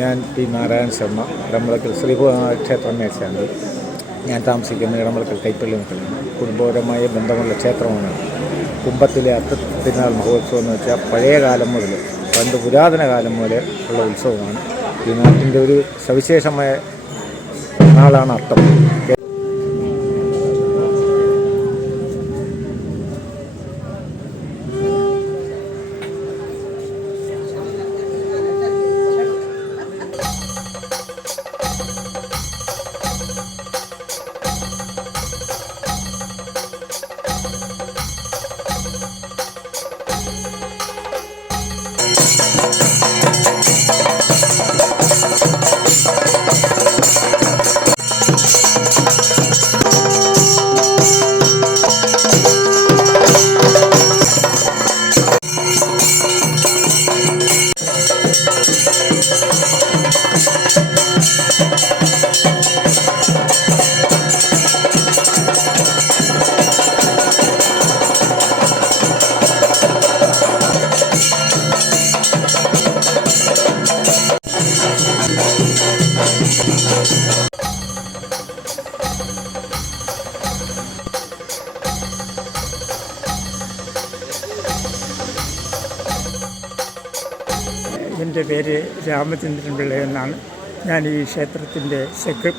ഞാൻ പി നാരായണ ശർമ്മ, ഇടമ്പളക്കൽ ശ്രീ ക്ഷേത്ര മേൽശാന്തി. ഞാൻ താമസിക്കുന്ന ഇടമ്പളക്കൽ കൈപ്പള്ളി മക്കളാണ്. കുടുംബപരമായ ബന്ധമുള്ള ക്ഷേത്രമാണ്. കുംഭത്തിലെ അത്തത്തിരുനാൾ മഹോത്സവം എന്ന് വെച്ചാൽ പഴയ കാലം മുതൽ, പണ്ട് പുരാതന കാലം മുതൽ ഉള്ള ഉത്സവമാണ്. ഈ നാട്ടിൻ്റെ ഒരു സവിശേഷമായ നാളാണ് അത്തം. എൻ്റെ പേര് രാമചന്ദ്രൻ പിള്ള എന്നാണ്. ഞാൻ ഈ ക്ഷേത്രത്തിൻ്റെ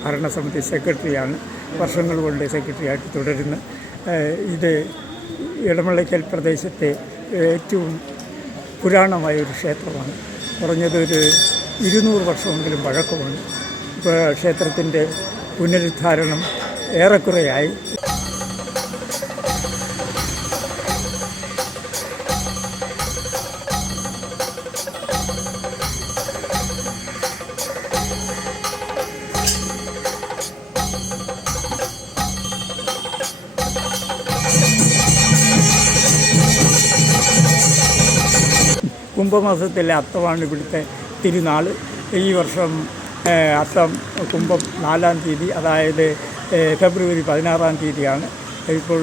ഭരണസമിതി സെക്രട്ടറിയാണ്. വർഷങ്ങൾ കൊണ്ട് സെക്രട്ടറിയായിട്ട് തുടരുന്നു. ഇത് ഇടമള്ളയ്ക്കൽ പ്രദേശത്തെ ഏറ്റവും പുരാണമായൊരു ക്ഷേത്രമാണ്. കുറഞ്ഞതൊരു 200 വർഷമെങ്കിലും പഴക്കമുണ്ട്. ഇപ്പോൾ ക്ഷേത്രത്തിൻ്റെ പുനരുദ്ധാരണം ഏറെക്കുറെയായി. കുംഭമാസത്തിലെ അത്തമാണ് ഇവിടുത്തെ തിരുനാൾ. ഈ വർഷം അത്തം കുംഭം 4-ാം തീയതി, അതായത് ഫെബ്രുവരി 16-ാം തീയതിയാണ്. ഇപ്പോൾ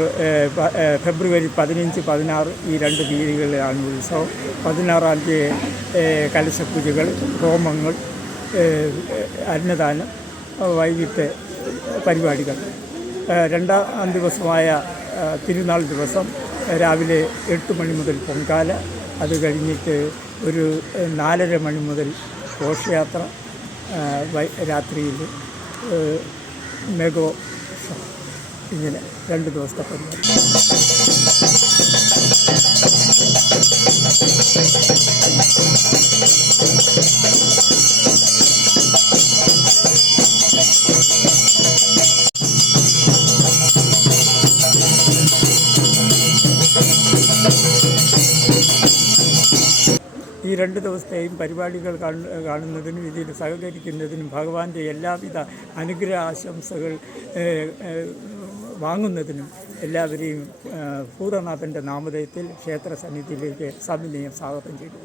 ഫെബ്രുവരി 15, 16 ഈ 2 തീയതികളിലാണ് ഉത്സവം. 16-ാം തീയതി കലശപൂജകൾ, ഹോമങ്ങൾ, അന്നദാനം, വൈകിട്ട് പരിപാടികൾ. 2-ാം ദിവസമായ തിരുനാൾ ദിവസം രാവിലെ 8 മണി മുതൽ പൊങ്കാല, അത് കഴിഞ്ഞിട്ട് ഒരു 4:30 മണി മുതൽ ഘോഷയാത്ര, രാത്രിയിൽ മെഗോ, ഇങ്ങനെ 2 ദിവസത്തെ പരിപാടി. ഈ 2 ദിവസത്തെയും പരിപാടികൾ കാണുന്നതിനും ഇതിൽ സഹകരിക്കുന്നതിനും ഭഗവാന്റെ എല്ലാവിധ അനുഗ്രഹ ആശംസകൾ വാങ്ങുന്നതിനും എല്ലാവരെയും ഭൂതനാഥൻ്റെ നാമധേയത്തിൽ ക്ഷേത്ര സന്നിധിയിലേക്ക് സവിനയം സ്വാഗതം ചെയ്തു.